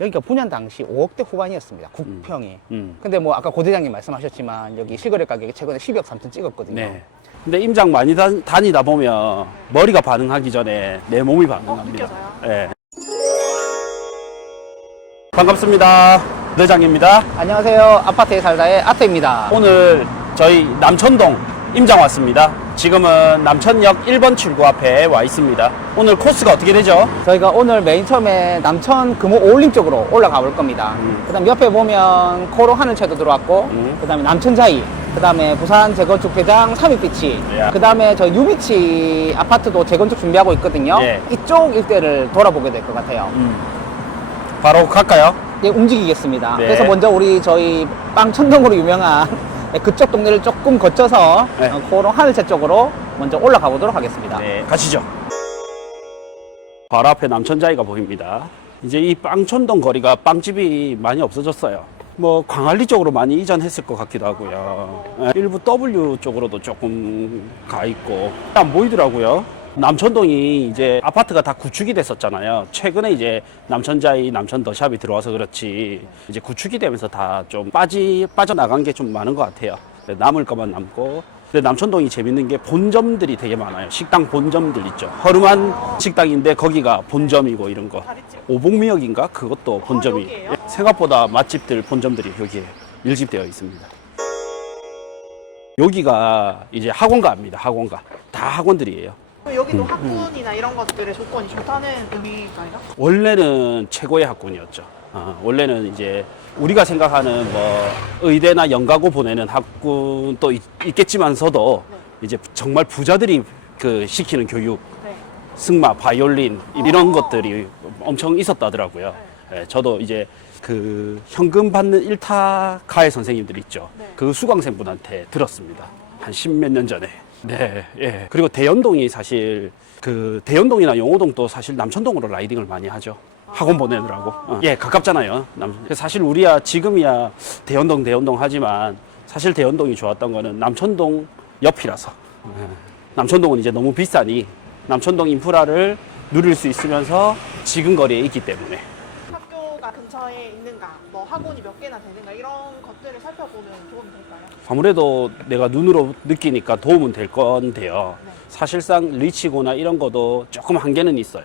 여기가 분양 당시 5억대 후반이었습니다. 국평이. 근데 뭐 아까 고 대장님 말씀하셨지만 여기 실거래 가격이 최근에 12억 3천 찍었거든요. 네. 근데 임장 많이 다니다 보면 머리가 반응하기 전에 내 몸이 반응합니다. 느껴져요? 네. 반갑습니다. 대장입니다. 안녕하세요. 아파트에 살다의 아태입니다. 오늘 저희 남천동 임장 왔습니다. 지금은 남천역 1번 출구 앞에 와 있습니다. 오늘 코스가 어떻게 되죠? 저희가 오늘 맨 처음에 남천 금호 오울림 쪽으로 올라가 볼 겁니다. 그다음 옆에 보면 코로 하늘채도 들어왔고, 그다음에 남천자이, 그다음에 부산 재건축 회장 3위비치, 예. 그다음에 저 유비치 아파트도 재건축 준비하고 있거든요. 예. 이쪽 일대를 돌아보게 될 것 같아요. 바로 갈까요? 예, 움직이겠습니다. 네. 그래서 먼저 우리 저희 빵천동으로 유명한 그쪽 동네를 조금 거쳐서 네. 코로 하늘채 쪽으로 먼저 올라가 보도록 하겠습니다. 네, 가시죠. 바로 앞에 남천자이가 보입니다. 이제 이 빵천동 거리가 빵집이 많이 없어졌어요. 뭐 광안리 쪽으로 많이 이전했을 것 같기도 하고요. 일부 W 쪽으로도 조금 가 있고 안 보이더라고요. 남천동이 이제 아파트가 다 구축이 됐었잖아요. 최근에 이제 남천자이, 남천더샵이 들어와서 그렇지 이제 구축이 되면서 다 좀 빠져나간 게 좀 많은 것 같아요. 남을 것만 남고. 근데 남천동이 재밌는 게 본점들이 되게 많아요. 식당 본점들 있죠. 허름한 식당인데 거기가 본점이고 이런 거. 오복미역인가? 그것도 본점이. 여기예요? 생각보다 맛집들 본점들이 여기에 밀집되어 있습니다. 여기가 이제 학원가입니다. 학원가. 다 학원들이에요. 여기도 학군이나 이런 것들의 조건이 좋다는 의미인가요? 원래는 최고의 학군이었죠. 원래는 이제 우리가 생각하는 뭐 의대나 연가고 보내는 학군도 있겠지만서도 이제 정말 부자들이 그 시키는 교육, 네. 승마, 바이올린 이런 것들이 엄청 있었다더라고요. 예, 저도 이제 그 현금 받는 일타가의 선생님들 있죠. 네. 그 수강생분한테 들었습니다. 한 십몇 년 전에. 네, 예. 그리고 대연동이 사실 그 대연동이나 용호동도 사실 남천동으로 라이딩을 많이 하죠. 학원 보내느라고. 예, 가깝잖아요. 사실 우리야 지금이야 대연동 하지만 사실 대연동이 좋았던 거는 남천동 옆이라서. 예. 남천동은 이제 너무 비싸니 남천동 인프라를 누릴 수 있으면서 지금 거리에 있기 때문에. 학교가 근처에 있는가, 뭐 학원이 몇 개나 되는가 이런 것들을 살펴보면 도움이 될까요? 아무래도 내가 눈으로 느끼니까 도움은 될 건데요. 네. 사실상 리치고나 이런 것도 조금 한계는 있어요.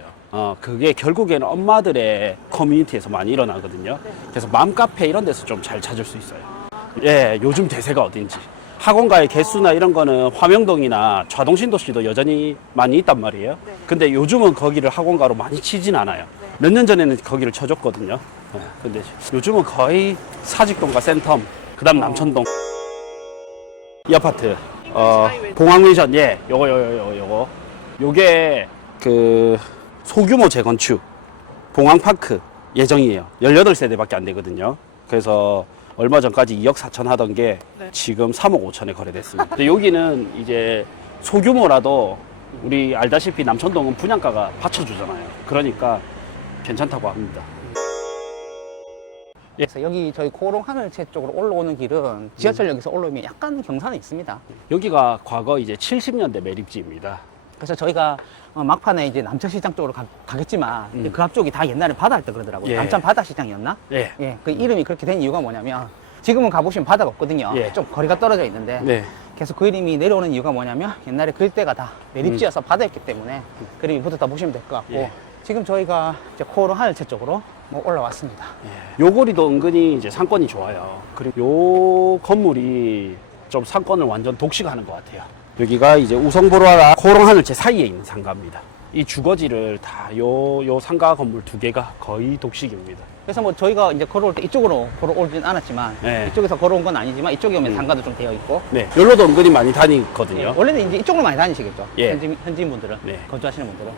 그게 결국에는 엄마들의 커뮤니티에서 많이 일어나거든요. 네. 그래서 맘카페 이런 데서 좀 잘 찾을 수 있어요. 예, 요즘 대세가 어딘지. 학원가의 개수나 이런 거는 화명동이나 좌동신도시도 여전히 많이 있단 말이에요. 네. 근데 요즘은 거기를 학원가로 많이 치진 않아요. 몇 년 전에는 거기를 쳐줬거든요. 예, 근데 요즘은 거의 사직동과 센텀, 그 다음 남천동. 이 아파트, 봉황리전, 예, 요거. 요게 그 소규모 재건축, 봉황파크 예정이에요. 18세대밖에 안 되거든요. 그래서 얼마 전까지 2억 4천 하던 게 네. 지금 3억 5천에 거래됐습니다. 근데 여기는 이제 소규모라도 우리 알다시피 남천동은 분양가가 받쳐주잖아요. 그러니까 괜찮다고 합니다. 그래서 여기 저희 코롱 하늘채 쪽으로 올라오는 길은 지하철역에서 올라오면 약간 경사는 있습니다. 여기가 과거 이제 70년대 매립지입니다. 그래서 저희가 막판에 이제 남천시장 쪽으로 가겠지만 그 앞쪽이 다 옛날에 바다할 때 그러더라고요. 예. 남천 바다시장이었나? 예. 예, 그 이름이 그렇게 된 이유가 뭐냐면 지금은 가보시면 바다가 없거든요. 예. 좀 거리가 떨어져 있는데 네. 계속 그 이름이 내려오는 이유가 뭐냐면 옛날에 그 일대가 다 매립지여서 바다였기 때문에 그 이름이 붙었다 보시면 될 것 같고 예. 지금 저희가 이제 코롱 하늘채 쪽으로 올라왔습니다. 요 거리도 은근히 이제 상권이 좋아요. 그리고 요 건물이 좀 상권을 완전 독식하는 것 같아요. 여기가 이제 우성보라랑 코롱하늘채 사이에 있는 상가입니다. 이 주거지를 다 요 상가 건물 두 개가 거의 독식입니다. 그래서 뭐 저희가 이제 걸어올 때 이쪽으로 걸어오진 않았지만 네. 이쪽에서 걸어온 건 아니지만 이쪽에 오면 상가도 좀 되어 있고 네, 여기로도 은근히 많이 예, 다니거든요. 원래는 이제 이쪽으로 많이 다니시겠죠. 예. 현지인분들은 네. 거주하시는 분들은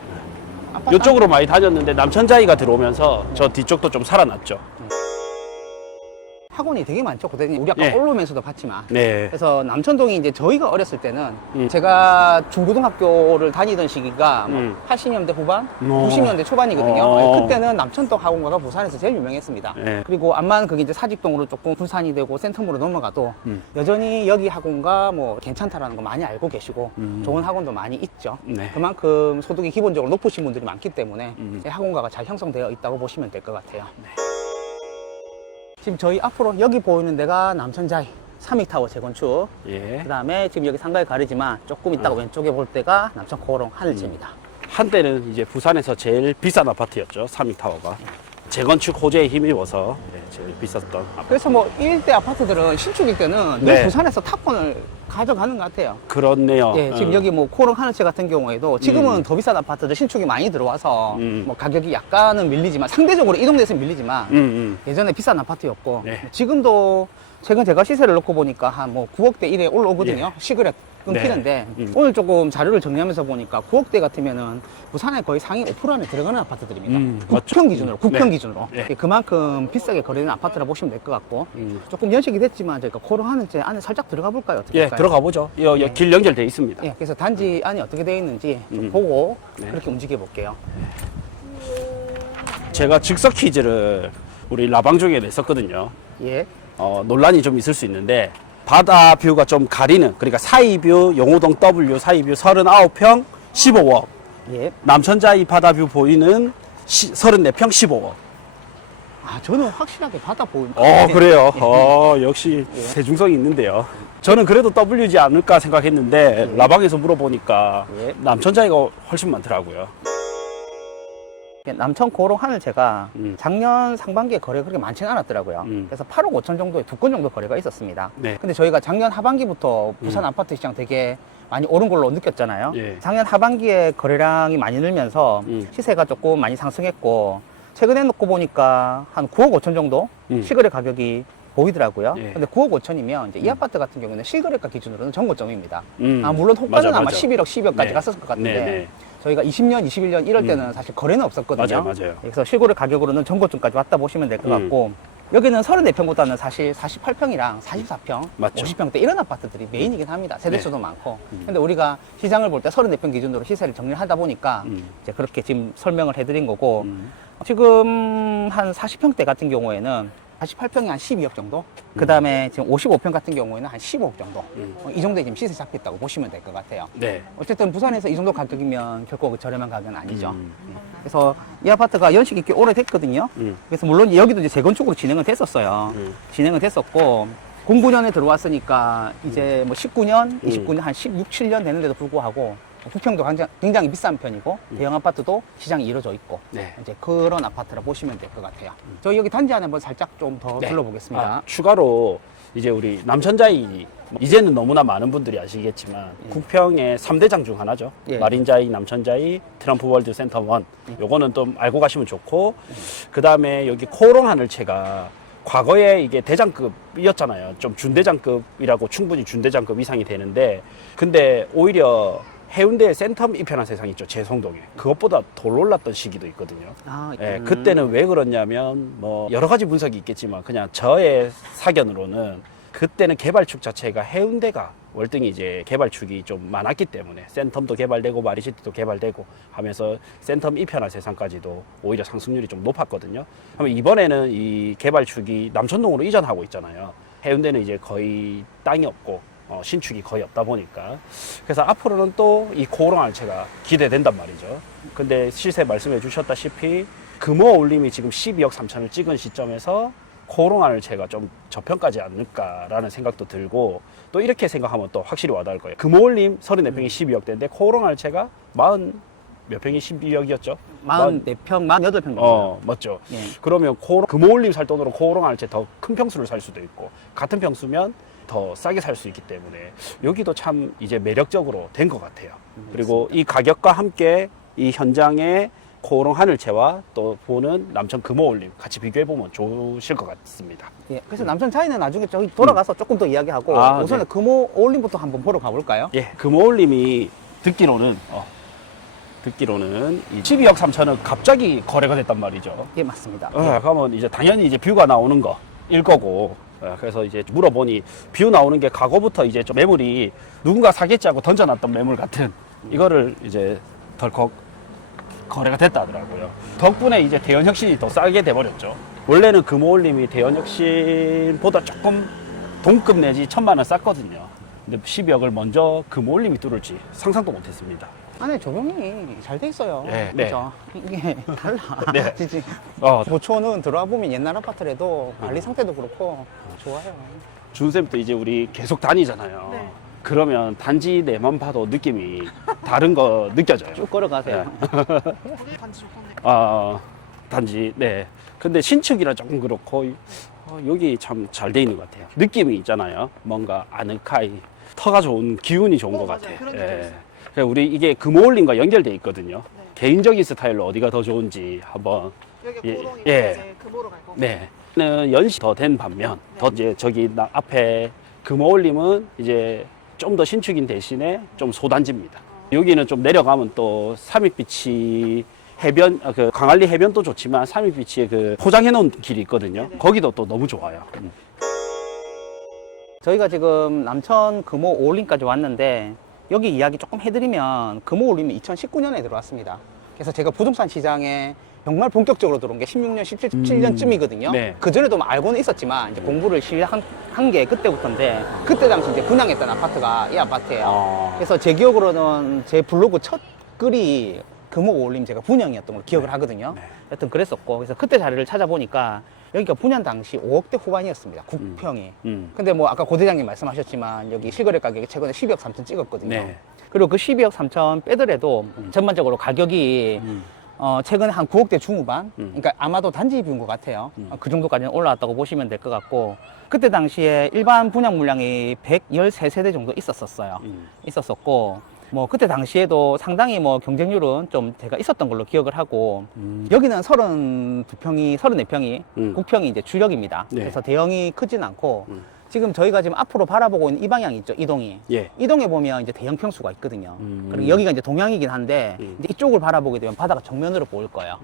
이쪽으로 많이 다녔는데 남천자이가 들어오면서 저 뒤쪽도 좀 살아났죠. 학원이 되게 많죠. 그때 우리 아까 예. 올라오면서도 봤지만 네. 그래서 남천동이 이제 저희가 어렸을 때는 제가 중고등학교를 다니던 시기가 뭐 80년대 후반, 90년대 초반이거든요. 그때는 남천동 학원가가 부산에서 제일 유명했습니다. 네. 그리고 암만 그게 이제 사직동으로 조금 분산이 되고 센텀으로 넘어가도 여전히 여기 학원가 뭐 괜찮다라는 거 많이 알고 계시고 좋은 학원도 많이 있죠. 네. 그만큼 소득이 기본적으로 높으신 분들이 많기 때문에 학원가가 잘 형성되어 있다고 보시면 될 것 같아요. 네. 지금 저희 앞으로 여기 보이는 데가 남천자이 3익타워 재건축. 예. 그 다음에 지금 여기 상가에 가리지만 조금 있다가 왼쪽에 볼 때가 남천 코오롱 하늘채입니다. 한때는 이제 부산에서 제일 비싼 아파트였죠. 삼익타워가. 재건축 호재에 힘입어서 제일 비쌌던 아파트. 그래서 뭐 일대 아파트들은 신축일 때는 네. 늘 부산에서 탑권을 가져가는 것 같아요. 그렇네요. 예, 지금 여기 뭐 코오롱 하늘채 같은 경우에도 지금은 더 비싼 아파트들 신축이 많이 들어와서 뭐 가격이 약간은 밀리지만 상대적으로 이 동네에서 밀리지만 예전에 비싼 아파트였고 네. 지금도 최근 제가 시세를 놓고 보니까 한 뭐 9억대 이래 올라오거든요. 시골에 끊기는데 오늘 조금 자료를 정리하면서 보니까 9억대 같으면은 부산에 거의 상위 5% 안에 들어가는 아파트들입니다. 국평 기준으로, 국평 네. 기준으로. 네. 예, 그만큼 비싸게 거래되는 아파트라 보시면 될 것 같고 조금 연식이 됐지만 저희가 코오롱 하늘채 안에 살짝 들어가 볼까요? 어떻게 예, 할까요? 들어가 보죠. 여기 길 연결돼 있습니다. 예, 그래서 단지 안이 어떻게 되어 있는지 좀 보고 네. 그렇게 움직여 볼게요. 제가 즉석 퀴즈를 우리 라방중에 냈었거든요. 예. 논란이 좀 있을 수 있는데 바다 뷰가 좀 가리는, 그러니까 사이뷰 용호동 W 사이뷰 39평 15억, 예. 남천자이 바다 뷰 보이는 34평 15억. 아, 저는 확실하게 바다 보이는. 그래요. 역시 대중성이 있는데요. 저는 그래도 W지 않을까 생각했는데 라방에서 물어보니까 예. 남천자이가 훨씬 많더라고요. 남천 코오롱 하늘채가 작년 상반기에 거래가 그렇게 많지는 않았더라고요. 그래서 8억 5천 정도의 2건 정도 거래가 있었습니다. 네. 근데 저희가 작년 하반기부터 부산 아파트 시장 되게 많이 오른 걸로 느꼈잖아요. 예. 작년 하반기에 거래량이 많이 늘면서 시세가 조금 많이 상승했고 최근에 놓고 보니까 한 9억 5천 정도 시거래 가격이 보이더라고요. 예. 근데 9억 5천이면 이제 이 아파트 같은 경우는 실거래가 기준으로는 정고점입니다. 음. 물론 호가는 맞아, 아마 맞아. 11억, 12억까지 네. 갔었을 것 같은데 네, 네. 저희가 20년, 21년 이럴 때는 사실 거래는 없었거든요. 맞아요. 그래서 실거래 가격으로는 정고점까지 왔다 보시면 될 것 같고 여기는 34평보다는 사실 48평이랑 44평, 맞죠. 50평대 이런 아파트들이 메인이긴 합니다. 세대수도 많고. 근데 우리가 시장을 볼 때 34평 기준으로 시세를 정리를 하다 보니까 이제 그렇게 지금 설명을 해드린 거고 지금 한 40평대 같은 경우에는 48평이 한 12억 정도? 그 다음에 지금 55평 같은 경우에는 한 15억 정도? 이 정도에 지금 시세 잡혔다고 보시면 될 것 같아요. 네. 어쨌든 부산에서 이 정도 가격이면 결코 그 저렴한 가격은 아니죠. 그래서 이 아파트가 연식이 꽤 오래됐거든요. 그래서 물론 여기도 이제 재건축으로 진행은 됐었어요. 진행은 됐었고 09년에 들어왔으니까 이제 뭐 19년, 29년, 한 16, 7년 되는데도 불구하고 국평도 굉장히 비싼 편이고 대형 아파트도 시장이 이루어져 있고 네. 이제 그런 아파트라 보시면 될 것 같아요. 저희 여기 단지 안에 한번 살짝 좀 더 네. 둘러보겠습니다. 추가로 이제 우리 남천자이, 이제는 너무나 많은 분들이 아시겠지만 국평의 3대장 중 하나죠. 예. 마린자이, 남천자이, 트럼프 월드 센터 1. 요거는 좀 알고 가시면 좋고, 그 다음에 여기 코오롱 하늘채가 과거에 이게 대장급이었잖아요. 좀 준대장급이라고, 충분히 준대장급 이상이 되는데, 근데 오히려 해운대에 센텀 입현한 세상 있죠. 제송동에. 그것보다 더 올랐던 시기도 있거든요. 예, 그때는 왜 그렇냐면 뭐 여러 가지 분석이 있겠지만 그냥 저의 사견으로는 그때는 개발축 자체가 해운대가 월등히 이제 개발축이 좀 많았기 때문에 센텀도 개발되고 마리시티도 개발되고 하면서 센텀 입현한 세상까지도 오히려 상승률이 좀 높았거든요. 그러면 이번에는 이 개발축이 남천동으로 이전하고 있잖아요. 해운대는 이제 거의 땅이 없고 신축이 거의 없다 보니까 그래서 앞으로는 또 이 코오롱 하늘채가 기대된단 말이죠. 근데 시세 말씀해 주셨다시피 금호 올림이 지금 12억 3천을 찍은 시점에서 코오롱 하늘채가 좀 저평가지 않을까라는 생각도 들고 또 이렇게 생각하면 또 확실히 와닿을 거예요. 금호 올림 34평이 12억대인데 코오롱 하늘채가 40 몇 평이 12억이었죠? 44평, 48평 정도. 맞죠. 예. 그러면 금호 올림 살 돈으로 코오롱 하늘채 더 큰 평수를 살 수도 있고 같은 평수면 더 싸게 살 수 있기 때문에 여기도 참 이제 매력적으로 된 것 같아요. 그리고 이 가격과 함께 이 현장의 코오롱 하늘채와 또 보는 남천 금호 올림 같이 비교해 보면 좋으실 것 같습니다. 예, 그래서 남천 차이는 나중에 저기 돌아가서 조금 더 이야기하고 우선은 네. 금호 올림부터 한번 보러 가볼까요? 예, 금호 올림이 듣기로는 이 12억 3천은 갑자기 거래가 됐단 말이죠. 예, 맞습니다. 그러면 이제 당연히 이제 뷰가 나오는 거일 거고. 그래서 이제 물어보니 뷰 나오는 게 과거부터 이제 좀 매물이 누군가 사겠지 하고 던져놨던 매물 같은 이거를 이제 덜컥 거래가 됐다 하더라고요. 덕분에 이제 대연혁신이 더 싸게 돼버렸죠. 원래는 금호올림이 대연혁신보다 조금 동급 내지 1,000만 원 쌌거든요. 근데 12억을 먼저 금호올림이 뚫을지 상상도 못했습니다. 안에 조명이 잘 돼 있어요. 네, 그죠? 이게 달라. 네. 진짜. 어, 고초는 들어와 보면 옛날 아파트라도 관리 상태도 그렇고 좋아요. 준쌤도 이제 우리 계속 다니잖아요. 네. 그러면 단지 내만 봐도 느낌이 다른 거 느껴져요. 쭉 걸어가세요. 거기 반지 좋던데. 아, 단지, 네. 근데 신축이라 조금 그렇고, 여기 참 잘 돼 있는 것 같아요. 느낌이 있잖아요. 뭔가 아늑하이, 터가 좋은, 기운이 좋은 것 맞아요. 같아요. 그런 느낌이 있어요. 그래서 우리 이게 금호올림과 연결돼 있거든요. 네. 개인적인 스타일로 어디가 더 좋은지 한번, 여기 예, 고동이 예. 이제 금호로 갈 거고. 네. 는 연시 더 된 반면, 더 이제 저기 앞에 금호올림은 이제 좀 더 신축인 대신에 좀 소단지입니다. 여기는 좀 내려가면 또 삼익비치 해변, 그 광안리 해변도 좋지만 삼익비치에 그 포장해 놓은 길이 있거든요. 네네. 거기도 또 너무 좋아요. 저희가 지금 남천 금호 오올림까지 왔는데 여기 이야기 조금 해드리면 금호 오올림이 2019년에 들어왔습니다. 그래서 제가 부동산 시장에 정말 본격적으로 들어온 게 16년, 17년쯤이거든요. 네. 그전에도 알고는 있었지만 이제 공부를 시작한 게 그때부터인데 그때 당시 이제 분양했던 아파트가 이 아파트예요. 그래서 제 기억으로는 제 블로그 첫 글이 금호 오올림 제가 분양이었던 걸 기억을 하거든요. 네. 여튼 그랬었고 그래서 그때 자료를 찾아보니까 여기가 분양 당시 5억대 후반이었습니다. 국평이. 근데 뭐 아까 고 대장님 말씀하셨지만 여기 실거래 가격이 최근에 12억 3천 찍었거든요. 네. 그리고 그 12억 3천 빼더라도 전반적으로 가격이 최근에 한 9억대 중후반? 그러니까 아마도 단지 비운 것 같아요. 그 정도까지는 올라왔다고 보시면 될 것 같고 그때 당시에 일반 분양 물량이 113세대 정도 있었어요. 있었었고 뭐 그때 당시에도 상당히 뭐 경쟁률은 좀 제가 있었던 걸로 기억을 하고 여기는 32평이 34평이 국평이 이제 주력입니다. 네. 그래서 대형이 크진 않고 지금 저희가 지금 앞으로 바라보고 있는 이 방향 있죠, 이동이. 예. 이동에 보면 이제 대형 평수가 있거든요. 그리고 여기가 이제 동향이긴 한데 이제 이쪽을 바라보게 되면 바다가 정면으로 보일 거예요.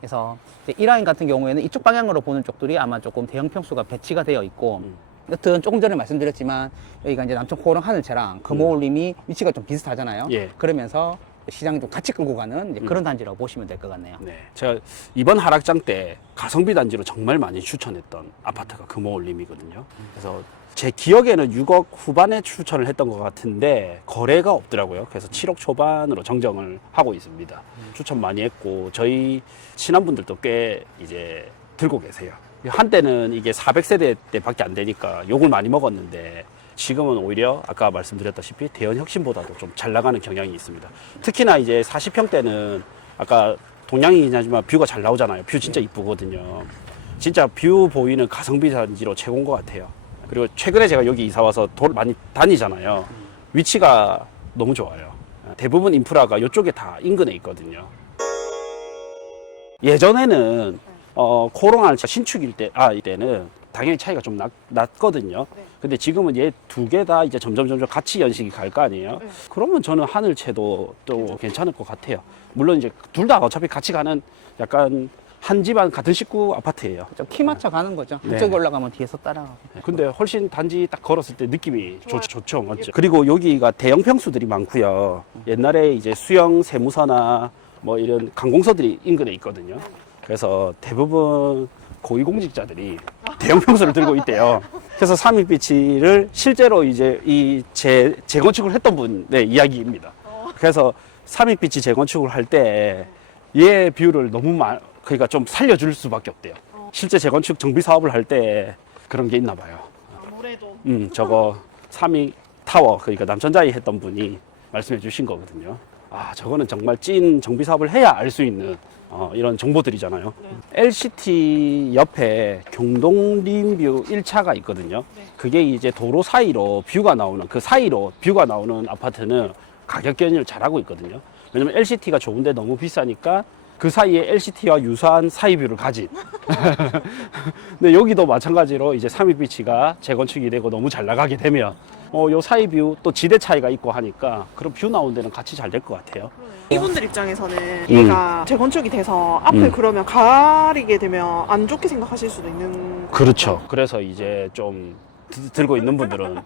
그래서 이제 이 라인 같은 경우에는 이쪽 방향으로 보는 쪽들이 아마 조금 대형 평수가 배치가 되어 있고 여튼 조금 전에 말씀드렸지만 여기가 이제 남천 코오랑 하늘채랑 금호올림이 위치가 좀 비슷하잖아요. 예. 그러면서 시장을 좀 같이 끌고 가는 이제 그런 단지라고 보시면 될 것 같네요. 네. 제가 이번 하락장 때 가성비 단지로 정말 많이 추천했던 아파트가 금호올림이거든요. 그래서 제 기억에는 6억 후반에 추천을 했던 것 같은데 거래가 없더라고요. 그래서 7억 초반으로 정정을 하고 있습니다. 추천 많이 했고 저희 친한분들도 꽤 이제 들고 계세요. 한때는 이게 400세대 때밖에 안 되니까 욕을 많이 먹었는데 지금은 오히려 아까 말씀드렸다시피 대연 혁신보다도 좀 잘 나가는 경향이 있습니다. 특히나 이제 40평대는 아까 동양이긴 하지만 뷰가 잘 나오잖아요. 뷰 진짜 이쁘거든요. 진짜 뷰 보이는 가성비 단지로 최고인 것 같아요. 그리고 최근에 제가 여기 이사 와서 돌 많이 다니잖아요. 위치가 너무 좋아요. 대부분 인프라가 이쪽에 다 인근에 있거든요. 예전에는 코로나 신축일 이때는 당연히 차이가 좀 났거든요. 네. 근데 지금은 얘 두 개 다 이제 점점 같이 연식이 갈 거 아니에요. 네. 그러면 저는 하늘채도 또 괜찮을 것 같아요. 물론 이제 둘 다 어차피 같이 가는 약간 한 집안 같은 식구 아파트예요. 좀 키 맞춰 가는 거죠. 네. 이쪽에 올라가면 뒤에서 따라가고. 근데 훨씬 단지 딱 걸었을 때 느낌이 좋죠, 맞죠? 그리고 여기가 대형 평수들이 많고요. 옛날에 이제 수영 세무서나 뭐 이런 관공서들이 인근에 있거든요. 그래서 대부분 고위공직자들이 대형 평수를 들고 있대요. 그래서 삼익비치를 실제로 이제 이 재건축을 했던 분의 이야기입니다. 그래서 삼익비치 재건축을 할 때 얘 뷰를 너무 그러니까 좀 살려줄 수밖에 없대요. 실제 재건축 정비 사업을 할 때 그런 게 있나 봐요. 아무래도 저거 삼익 타워, 그러니까 남천자이 했던 분이 말씀해 주신 거거든요. 아, 저거는 정말 찐 정비 사업을 해야 알 수 있는 이런 정보들이잖아요. LCT 옆에 경동림뷰 1차가 있거든요. 그게 이제 도로 사이로 뷰가 나오는, 그 사이로 뷰가 나오는 아파트는 가격 견인을 잘하고 있거든요. 왜냐면 LCT가 좋은데 너무 비싸니까 그 사이에 LCT와 유사한 사이뷰를 가진. 근데 여기도 마찬가지로 이제 삼익비치가 재건축이 되고 너무 잘 나가게 되면 요 사이뷰 또 지대 차이가 있고 하니까 그런 뷰 나온 데는 같이 잘 될 것 같아요. 이분들 입장에서는 얘가 재건축이 돼서 앞을 그러면 가리게 되면 안 좋게 생각하실 수도 있는. 그렇죠. 그래서 이제 좀 들고 있는 분들은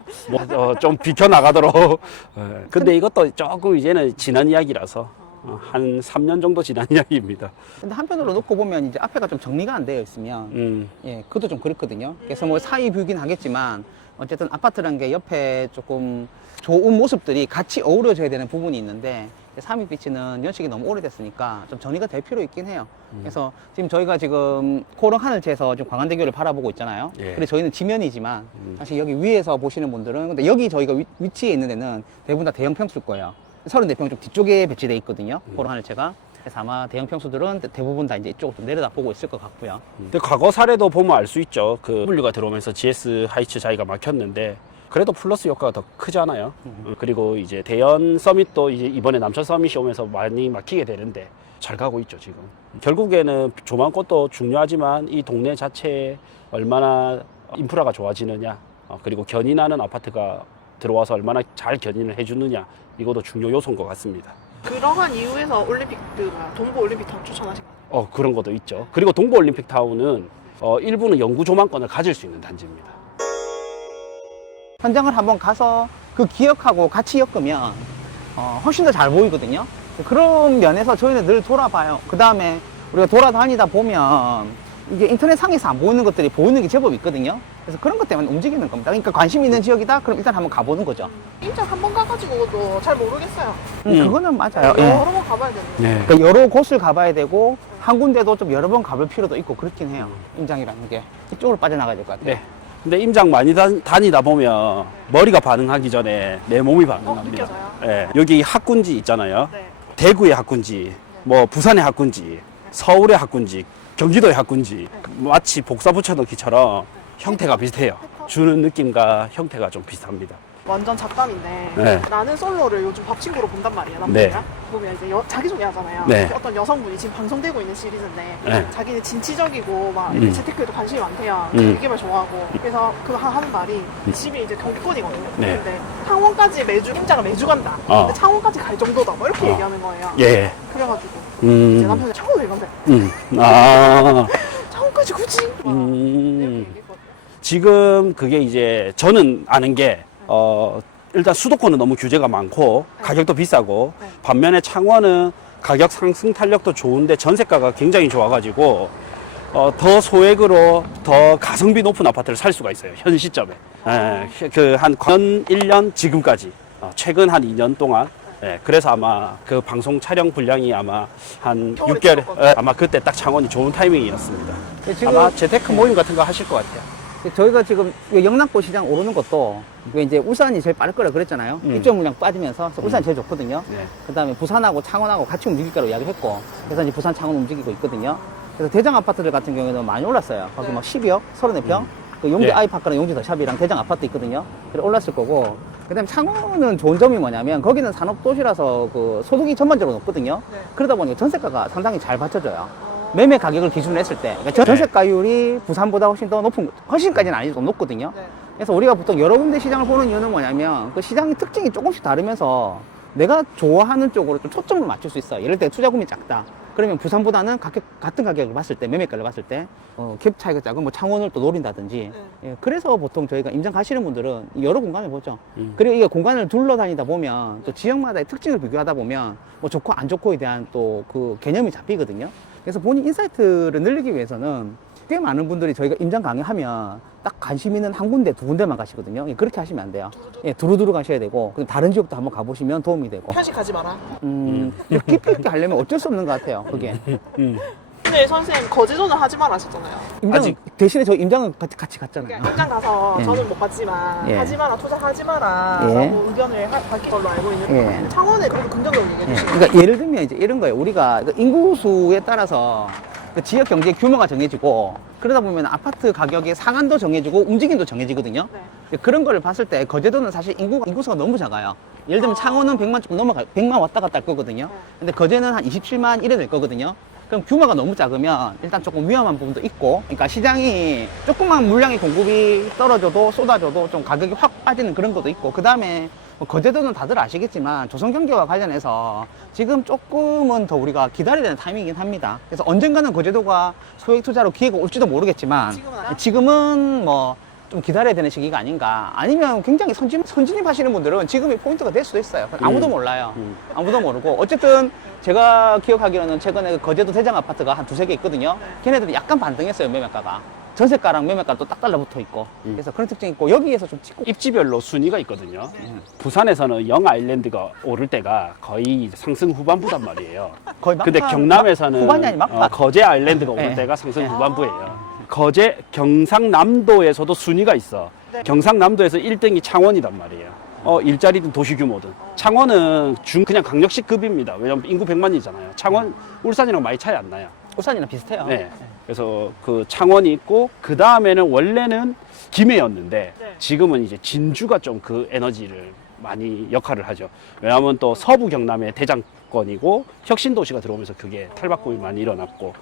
좀 비켜나가도록. 근데 이것도 조금 이제는 지난 이야기라서 한 3년 정도 지난 이야기입니다. 근데 한편으로 놓고 보면 이제 앞에가 좀 정리가 안 되어 있으면 예, 그것도 좀 그렇거든요. 그래서 뭐 사이 뷰긴 하겠지만 어쨌든 아파트라는 게 옆에 조금 좋은 모습들이 같이 어우러져야 되는 부분이 있는데 삼익비치는 연식이 너무 오래됐으니까 좀 정리가 될 필요 있긴 해요. 그래서 지금 저희가 지금 코롱 하늘채에서 지금 광안대교를 바라보고 있잖아요. 예. 그래 저희는 지면이지만 사실 여기 위에서 보시는 분들은 근데 여기 저희가 위치에 있는 데는 대부분 다 대형 평수일 거예요. 34평 좀 뒤쪽에 배치돼 있거든요. 코롱 하늘채가. 그래서 아마 대형 평수들은 대부분 다 이제 이쪽으로 좀 내려다 보고 있을 것 같고요. 근데 과거 사례도 보면 알 수 있죠. 그 W가 들어오면서 GS 하이츠 자리가 막혔는데 그래도 플러스 효과가 더 크잖아요. 그리고 이제 대연 서밋도 이제 이번에 남천 서밋이 오면서 많이 막히게 되는데 잘 가고 있죠, 지금. 결국에는 조망권도 중요하지만 이 동네 자체에 얼마나 인프라가 좋아지느냐, 그리고 견인하는 아파트가 들어와서 얼마나 잘 견인을 해주느냐, 이것도 중요 요소인 것 같습니다. 그러한 이유에서 동부 올림픽타운 추천하시나요? 그런 것도 있죠. 그리고 동부올림픽타운은 일부는 영구 조망권을 가질 수 있는 단지입니다. 현장을 한번 가서 그 기억하고 같이 엮으면 훨씬 더 잘 보이거든요. 그런 면에서 저희는 늘 돌아봐요. 그 다음에 우리가 돌아다니다 보면 이게 인터넷 상에서 안 보이는 것들이 보이는 게 제법 있거든요. 그래서 그런 것 때문에 움직이는 겁니다. 그러니까 관심 있는 지역이다? 그럼 일단 한번 가보는 거죠. 임장 한 번 가가지고도 잘 모르겠어요. 그거는 맞아요. 예. 여러 번 가봐야 되는데. 네. 그러니까 여러 곳을 가봐야 되고 한 군데도 좀 여러 번 가볼 필요도 있고 그렇긴 해요. 임장이라는 게. 이쪽으로 빠져나가야 될 것 같아요. 네. 근데 임장 많이 다니다 보면 머리가 반응하기 전에 내 몸이 반응합니다. 느껴져요? 예. 여기 학군지 있잖아요. 네. 대구의 학군지, 뭐 부산의 학군지, 서울의 학군지, 경기도의 학군지, 마치 복사 붙여넣기처럼 형태가 비슷해요. 주는 느낌과 형태가 좀 비슷합니다. 완전 작감인데 네. 나는 솔로를 요즘 밥 친구로 본단 말이야. 남편이랑 보면 이제 자기소개 하잖아요. 네. 어떤 여성분이 지금 방송되고 있는 시리즈인데 네. 자기는 진취적이고 막 이렇게 재테크에도 관심이 많대요. 얘기를 좋아하고 그래서 그 하는 말이 집이 이제 경기권이거든요. 네. 근데 창원까지 임장을 매주 간다. 근데 창원까지 갈 정도다. 뭐 이렇게 얘기하는 거예요. 예. 그래가지고 이제 남편이 창원 왜 간대? 아. 창원까지 굳이? 막 이렇게 얘기했거든요. 지금 그게 이제 저는 아는 게 일단 수도권은 너무 규제가 많고 가격도 비싸고 네. 반면에 창원은 가격 상승 탄력도 좋은데 전세가가 굉장히 좋아가지고 더 소액으로 더 가성비 높은 아파트를 살 수가 있어요. 현 시점에. 그한 1년 지금까지 최근 한 2년 동안 그래서 아마 그 방송 촬영 분량이 아마 한 겨울에 6개월 찍었거든요. 아마 그때 딱 창원이 좋은 타이밍이었습니다. 지금 아마 재테크 모임 같은 거 하실 것 같아요. 저희가 지금 영남권 시장 오르는 것도 이제 울산이 제일 빠를 거라 그랬잖아요. 입점 물량 빠지면서 그래서 울산이 제일 좋거든요. 네. 그 다음에 부산하고 창원하고 같이 움직일 거라고 이야기를 했고 그래서 이제 부산 창원 움직이고 있거든요. 그래서 대장 아파트들 같은 경우에는 많이 올랐어요. 거기 막 12억, 34평. 그 용지 네. 아이파크랑 용지 더샵이랑 대장 아파트 있거든요. 그래 올랐을 거고. 그 다음에 창원은 좋은 점이 뭐냐면 거기는 산업도시라서 그 소득이 전반적으로 높거든요. 네. 그러다 보니까 전세가가 상당히 잘 받쳐져요. 매매 가격을 기준으로 했을 때 그러니까 전세가율이 부산보다 훨씬 더 높은 훨씬까지는 아니죠. 좀 높거든요. 네. 그래서 우리가 보통 여러 군데 시장을 보는 이유는 뭐냐면 그 시장의 특징이 조금씩 다르면서 내가 좋아하는 쪽으로 좀 초점을 맞출 수 있어요. 예를 들어 투자금이 작다. 그러면 부산보다는 같은 가격을 봤을 때 매매가를 봤을 때 갭 차이가 작은 뭐 창원을 또 노린다든지 예, 그래서 보통 저희가 임장 가시는 분들은 여러 공간을 보죠. 그리고 이게 공간을 둘러다니다 보면 또 지역마다의 특징을 비교하다 보면 뭐 좋고 안 좋고에 대한 또 그 개념이 잡히거든요. 그래서 본인 인사이트를 늘리기 위해서는 꽤 많은 분들이 저희가 임장 강의하면 딱 관심 있는 한 군데, 두 군데만 가시거든요. 예, 그렇게 하시면 안 돼요. 예, 두루두루 가셔야 되고, 그럼 다른 지역도 한번 가보시면 도움이 되고. 편식 가지 마라. 깊이 있게 하려면 어쩔 수 없는 것 같아요, 그게. 근데 선생님 거제도는 하지 마라 하셨잖아요. 임장, 아직- 대신에 저 임장은 같이 갔잖아요. 그러니까 임장 가서 예. 저는 못 갔지만 예. 하지 마라 투자하지 마라 예. 라고 의견을 밝힌 걸로 알고 있는데 예. 창원에 그래도 긍정적으로 얘기해 예, 주시고 그러니까 예를 들면 이제 이런 거예요. 우리가 그 인구수에 따라서 그 지역 경제 규모가 정해지고 그러다 보면 아파트 가격의 상한도 정해지고 움직임도 정해지거든요. 네. 그런 거를 봤을 때 거제도는 사실 인구수가 너무 작아요. 예를 들면 창원은 100만 조금 넘어가, 100만 왔다 갔다 할 거거든요. 근데 거제는 한 27만 이래 될 거거든요. 그럼 규모가 너무 작으면 일단 조금 위험한 부분도 있고, 그러니까 시장이 조금만 물량의 공급이 떨어져도 쏟아져도 좀 가격이 확 빠지는 그런 것도 있고, 그 다음에 거제도는 다들 아시겠지만 조선경제와 관련해서 지금 조금은 더 우리가 기다려야 되는 타이밍이긴 합니다. 그래서 언젠가는 거제도가 소액 투자로 기회가 올지도 모르겠지만 지금은 뭐 좀 기다려야 되는 시기가 아닌가. 아니면 굉장히 선진입 하시는 분들은 지금이 포인트가 될 수도 있어요. 아무도 몰라요. 아무도 모르고. 어쨌든 제가 기억하기로는 최근에 그 거제도 대장 아파트가 한 두세 개 있거든요. 걔네들이 약간 반등했어요, 매매가가. 전세가랑 매매가 또 딱 달라붙어 있고 그래서 그런 특징이 있고 여기에서 좀 찍고 입지별로 순위가 있거든요. 부산에서는 영 아일랜드가 오를 때가 거의 상승 후반부단 말이에요. 거의 근데 경남에서는 후반이 아니 막판. 거제 아일랜드가 오를 네. 때가 상승 후반부예요. 거제 경상남도에서도 순위가 있어. 네. 경상남도에서 1등이 창원이단 말이에요. 일자리든 도시 규모든. 창원은 그냥 강력시급입니다. 왜냐면 인구 100만이잖아요. 창원, 울산이랑 많이 차이 안 나요. 울산이랑 비슷해요. 네. 그래서 그 창원이 있고, 그 다음에는 원래는 김해였는데, 네. 지금은 이제 진주가 좀 그 에너지를 많이 역할을 하죠. 왜냐하면 또 서부 경남의 대장권이고, 혁신도시가 들어오면서 그게 탈바꿈이 많이 일어났고,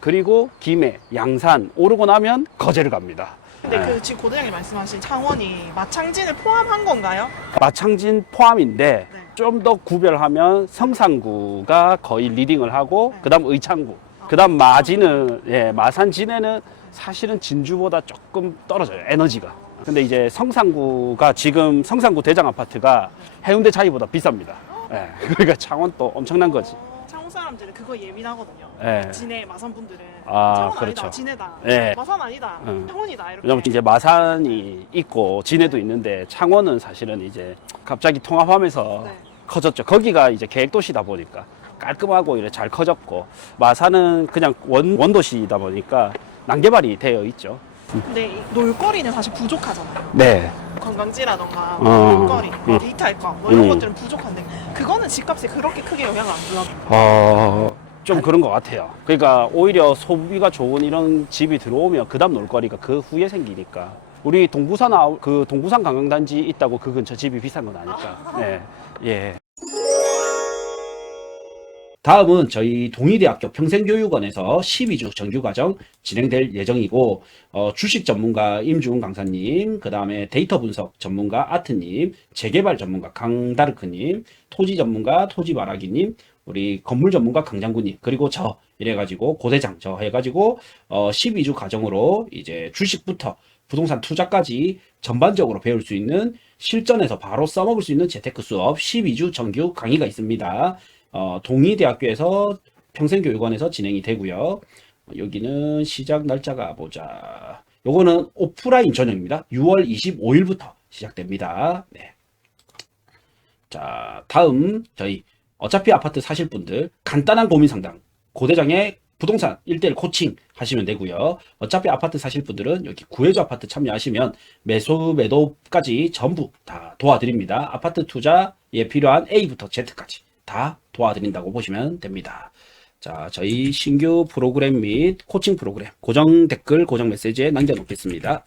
그리고 김해, 양산 오르고 나면 거제를 갑니다. 근데 네. 그 지금 고대장님 말씀하신 창원이 마창진을 포함한 건가요? 마창진 포함인데 네. 좀 더 구별하면 성산구가 거의 리딩을 하고 네. 그다음 의창구, 그다음 마진은 마산 진해는 사실은 진주보다 조금 떨어져요, 에너지가. 근데 이제 성산구가 지금 성산구 대장 아파트가 해운대 자이보다 비쌉니다. 예, 그러니까 창원 또 엄청난 거지. 창원 사람들은 그거 예민하거든요. 예. 진해 마산 분들은 아, 창원 그렇죠. 아니다, 진해다. 예. 마산 아니다, 응. 창원이다 이렇게. 왜냐면 이제 마산이 있고 진해도 있는데 창원은 사실은 이제 갑자기 통합하면서 네. 커졌죠. 거기가 이제 계획도시다 보니까 깔끔하고 이래 잘 커졌고, 마산은 그냥 원도시다 보니까 난개발이 되어 있죠. 근데 이 놀거리는 사실 부족하잖아요. 네. 관광지라던가 어. 놀거리, 데이트할 거 뭐 이런 것들은 부족한데 그거는 집값에 그렇게 크게 영향을 안 줘요. 좀 그런 것 같아요. 그러니까 오히려 소비가 좋은 이런 집이 들어오면 그 다음 놀거리가 그 후에 생기니까. 우리 동부산 관광단지 있다고 그 근처 집이 비싼 건 아니까. 네. 예. 다음은 저희 동의대학교 평생교육원에서 12주 정규과정 진행될 예정이고, 주식 전문가 임주훈 강사님, 그 다음에 데이터 분석 전문가 아트님, 재개발 전문가 강다르크님, 토지 전문가 토지바라기님, 우리 건물 전문가 강장군님, 그리고 저 이래가지고 고대장 저 해가지고 12주 과정으로 이제 주식부터 부동산 투자까지 전반적으로 배울 수 있는, 실전에서 바로 써먹을 수 있는 재테크 수업 12주 정규 강의가 있습니다. 동의대학교에서 평생교육원에서 진행이 되고요. 여기는 시작 날짜가 보자. 요거는 오프라인 전형입니다. 6월 25일부터 시작됩니다. 네. 자, 다음 저희 어차피 아파트 사실 분들 간단한 고민 상담, 고대장의 부동산 1:1 코칭 하시면 되고요. 어차피 아파트 사실 분들은 여기 구해줘 아파트 참여하시면 매수 매도까지 전부 다 도와드립니다. 아파트 투자에 필요한 A부터 Z까지 다 도와드린다고 보시면 됩니다. 자, 저희 신규 프로그램 및 코칭 프로그램 고정 댓글, 고정 메시지에 남겨놓겠습니다.